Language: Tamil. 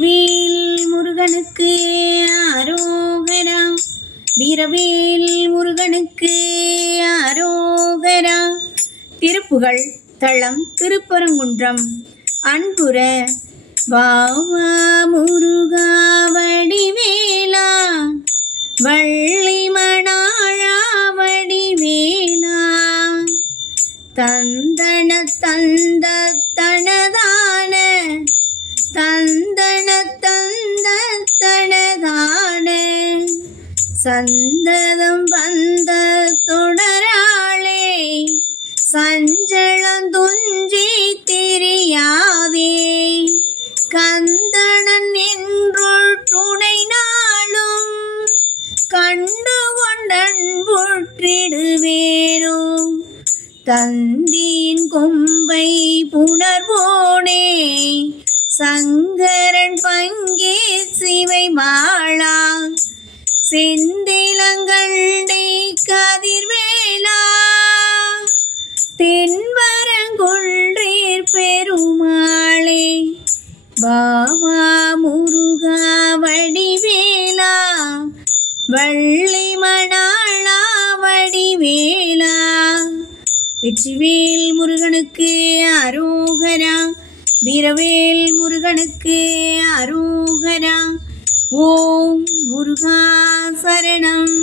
வேல் முருகனுக்கு அரோகரா. வீரவேல் முருகனுக்கு அரோகரா. திருப்புகழ் தளம் திருப்பரங்குன்றம். அன்புற வாவா முருகா வடிவேலா, வள்ளி மணாளா வடிவேலா, தந்தன தந்த தனதான, தந்தன தந்த தனதான, சந்ததம் வந்த தொடராளே, சஞ்சலம் துஞ்சி தெரியாதே, கந்தனன் என்றொள் துணை நாளும் கண்டு கொண்டன் புற்றிடுவேனோ, தந்தியின் கொம்பை புணர்வோனே, சங்கரன் பங்கே சிவை மாளா, செந்திலங்கண்டை கதிர்வேலா, தென்வரங்குன்றீர் பெருமாளே, வாவா முருகா வடிவேலா, வள்ளி மணாளா வடிவேலா. வெற்றிவேல் முருகனுக்கு அரோகரா. வீரவேல் முருகனுக்கு அரோகரா. ஓம் முருகா சரணம்.